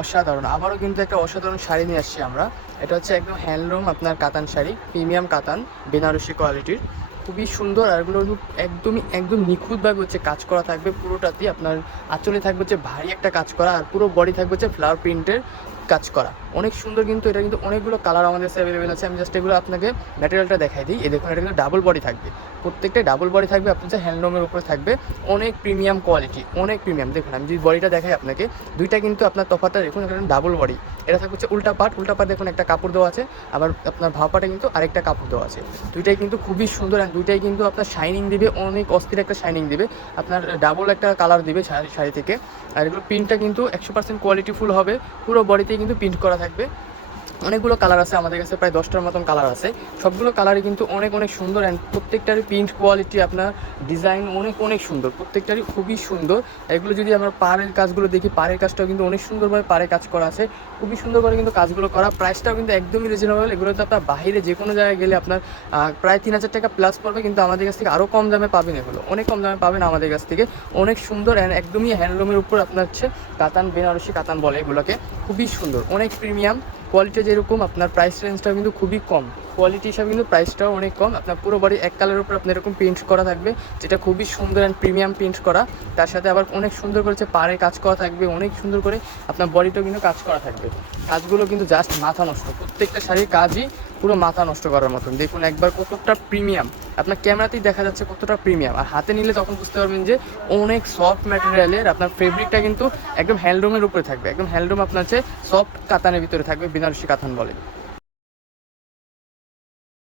অসাধারণ। আবারও কিন্তু একটা অসাধারণ শাড়ি নিয়ে আসছি আমরা। এটা হচ্ছে একদম হ্যান্ডলুম আপনার কাতান শাড়ি, প্রিমিয়াম কাতান, বেনারসি কোয়ালিটির। খুবই সুন্দর, আর এগুলো একদম নিখুঁতভাবে হচ্ছে কাজ করা থাকবে পুরোটাতেই। আপনার আঁচলে থাকবে হচ্ছে ভারী একটা কাজ করা, আর পুরো বডি থাকবে হচ্ছে ফ্লাওয়ার প্রিন্টের কাজ করা। অনেক সুন্দর, কিন্তু এটা কিন্তু অনেকগুলো কালার আমাদের কাছে অ্যাভেলেবেল আছে। আমি জাস্ট এগুলো আপনাকে ম্যাটেরিয়ালটা দেখাই দিই। এই দেখুন, এটা কিন্তু ডাবল বডি থাকবে, প্রত্যেকটাই ডাবল বডি থাকবে। আপনার যে হ্যান্ডলুমের উপরে থাকবে, অনেক প্রিমিয়াম কোয়ালিটি, অনেক প্রিমিয়াম। দেখুন আমি যদি বডিটা দেখাই আপনাকে, দুইটা কিন্তু আপনার তফাৎটা দেখুন, এটা ডাবল বডি। এটা থাকবে হচ্ছে উল্টা পাট দেখুন, একটা কাপড় দেওয়া আছে, আবার আপনার ভাও পাটে কিন্তু আরেকটা কাপড় দেওয়া আছে। দুইটাই কিন্তু খুবই সুন্দর, আর দুইটাই কিন্তু আপনার শাইনিং দিবে, অনেক অস্থির একটা শাইনিং দিবে। আপনার ডাবল একটা কালার দিবে শাড়ি থেকে। আর এগুলো প্রিন্টটা কিন্তু 100% কোয়ালিটিফুল হবে, পুরো বডিতেই কিন্তু প্রিন্ট করা থাকবে। অনেকগুলো কালার আছে আমাদের কাছে, প্রায় 10টার মতন কালার আছে। সবগুলো কালারই কিন্তু অনেক অনেক সুন্দর, অ্যান্ড প্রত্যেকটারই প্রিন্ট কোয়ালিটি, আপনার ডিজাইন অনেক সুন্দর, প্রত্যেকটারই খুবই সুন্দর। এগুলো যদি আমরা পাড়ের কাজগুলো দেখি, পাড়ের কাজটাও কিন্তু অনেক সুন্দরভাবে পাড়ে কাজ করা আছে, খুবই সুন্দর করে কিন্তু কাজগুলো করা। প্রাইসটাও কিন্তু একদমই রিজনেবল। এগুলো তো আপনার বাইরে যে কোনো জায়গায় গেলে আপনার প্রায় 3000 টাকা প্লাস পড়বে, কিন্তু আমাদের কাছ থেকে আরও কম দামে পাবেন। এগুলো অনেক কম দামে পাবেন আমাদের কাছ থেকে, অনেক সুন্দর, অ্যান্ড একদমই হ্যান্ডলুমের উপর আপনার হচ্ছে কাতান, বেনারসি কাতান বলে এগুলোকে। খুবই সুন্দর, অনেক প্রিমিয়াম কোয়ালিটি। যেরকম আপনার প্রাইস রেঞ্জটাও কিন্তু খুবই কম, কোয়ালিটি হিসাবে কিন্তু প্রাইসটাও অনেক কম। আপনার পুরো বডি এক কালারের উপর আপনার এরকম প্রিন্ট করা থাকবে, যেটা খুবই সুন্দর অ্যান্ড প্রিমিয়াম প্রিন্ট করা। তার সাথে আবার অনেক সুন্দর করে পাড়ে কাজ করা থাকবে, অনেক সুন্দর করে আপনার বডিটাও কিন্তু কাজ করা থাকবে। কাজগুলো কিন্তু জাস্ট মাথা নষ্ট, প্রত্যেকটা শাড়ির কাজই পুরো মাথা নষ্ট করার মতন। দেখুন একবার কতটা প্রিমিয়াম, আপনার ক্যামেরাতেই দেখা যাচ্ছে কতটা প্রিমিয়াম, আর হাতে নিলে তখন বুঝতে পারবেন যে অনেক সফট ম্যাটেরিয়ালের। আপনার ফেব্রিকটা কিন্তু একদম হ্যান্ডলুমের উপরে থাকবে, একদম হ্যান্ডলুম আপনার হচ্ছে সফট কাতানের ভিতরে থাকবে, বেনারসি কাতান বলে।